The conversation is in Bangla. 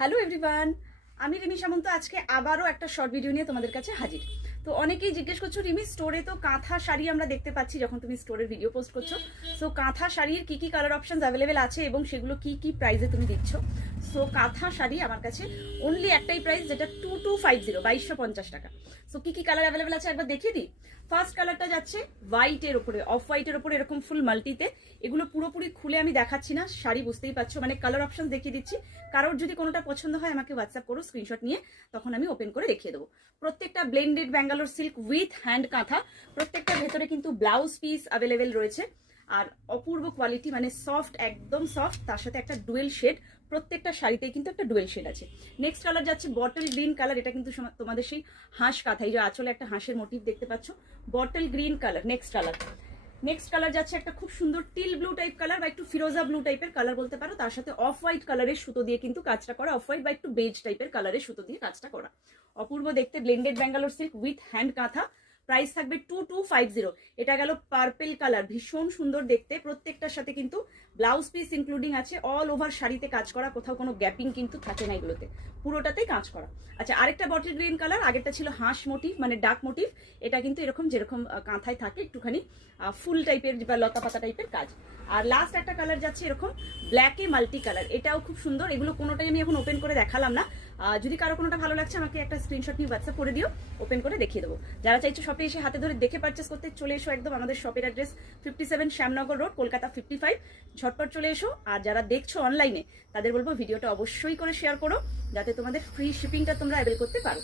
হ্যালো এভরিওয়ান, আমি রিমি সামন্ত আজকে আবারও একটা শর্ট ভিডিও নিয়ে তোমাদের কাছে হাজির। তো অনেকেই জিজ্ঞেস করছো, রিমি স্টোরে তো কাঁথা শাড়ি আমরা দেখতে পাচ্ছি যখন তুমি স্টোরের ভিডিও পোস্ট করছো। সো কাঁথা শাড়ির কি কি কালার অপশনস অ্যাভেলেবেল আছে এবং সেগুলো কি কি প্রাইসে তুমি দিচ্ছ। সো কাঁথা শাড়ি আমার কাছে অনলি একটাই প্রাইস, যেটা 2250, 2250 টাকা। সো কি কি কালার অ্যাভেলেবেল আছে একবার দেখিয়ে দিই। ফার্স্ট কালারটা যাচ্ছে হোয়াইটের ওপরে, অফ হোয়াইটের ওপরে এরকম ফুল মাল্টিতে। এগুলো পুরোপুরি খুলে আমি দেখাচ্ছি না, শাড়ি বুঝতেই পারছো, মানে কালার অপশন দেখিয়ে দিচ্ছি। কারোর যদি কোনোটা পছন্দ হয় আমাকে হোয়াটসঅ্যাপ করো স্ক্রিনশট নিয়ে, তখন আমি ওপেন করে দেখিয়ে দেবো। প্রত্যেকটা blended Bangalore silk with hand কাঁথা। প্রত্যেকটার ভেতরে কিন্তু ব্লাউজ পিস অ্যাভেলেবেল রয়েছে। আর অপূর্ব কোয়ালিটি, মানে সফট, একদম সফট, তার সাথে একটা ডুয়েল শেড। প্রত্যেকটা শাড়িতেই কিন্তু একটা ডুয়েল শেড আছে। নেক্সট কালার যাচ্ছে বটল গ্রিন কালার। এটা কিন্তু তোমাদের সেই হাঁস কাঁথা, এই যে আঁচলে একটা হাঁসের মোটিভ দেখতে পাচ্ছ, bottle green colour. Next colour যাচ্ছে একটা খুব সুন্দর টিল ব্লু টাইপ কালার, বা একটু ফিরোজা ব্লু টাইপের কালার বলতে পারো। তার সাথে অফ হোয়াইট কালারের সুতো দিয়ে কিন্তু কাজটা করা, অফ হোয়াইট বা একটু বেজ টাইপের কালারের সুতো দিয়ে কাজটা করা। অপূর্ব দেখতে blended Bangalore silk with hand কাঁথা। প্রাইস থাকবে 2250। এটা গেল পার্পেল কালার, ভীষণ সুন্দর দেখতে। প্রত্যেকটার সাথে কিন্তু ব্লাউজ পিস ইনক্লুডিং আছে। অল ওভার শাড়িতে কাজ করা, কোথাও কোনো গ্যাপিং কিন্তু থাকে না এগুলোতে, পুরোটাতেই কাজ করা। আচ্ছা, আরেকটা বটল গ্রিন কালার, আগেরটা ছিল হাঁস মোটিভ, মানে ডাক মোটিভ। এটা কিন্তু এরকম যেরকম কাঁথায় থাকে একটুখানি ফুল টাইপের বা লতা পাতা টাইপের কাজ। আর লাস্ট একটা কালার যাচ্ছে এরকম ব্ল্যাকে মাল্টি কালার, এটাও খুব সুন্দর। এগুলো কোনোটাই আমি এখন ওপেন করে দেখালাম না। যদি কারো কোনোটা ভালো লাগছে আমাকে একটা স্ক্রিনশট নিয়ে হোয়াটসঅ্যাপ করে দিও, ওপেন করে দেখিয়ে দেবো। যারা চাইছো শপে এসে হাতে ধরে দেখে পারচেস করতে, চলে এসো একদম। আমাদের শপের অ্যাড্রেস 57 শ্যামনগর রোড, কলকাতা 55। ঝটপট চলে এসো। আর যারা দেখছো অনলাইনে তাদের বলবো ভিডিওটা অবশ্যই করে শেয়ার করো, যাতে তোমাদের ফ্রি শিপিংটা তোমরা অ্যাভেল করতে পারো।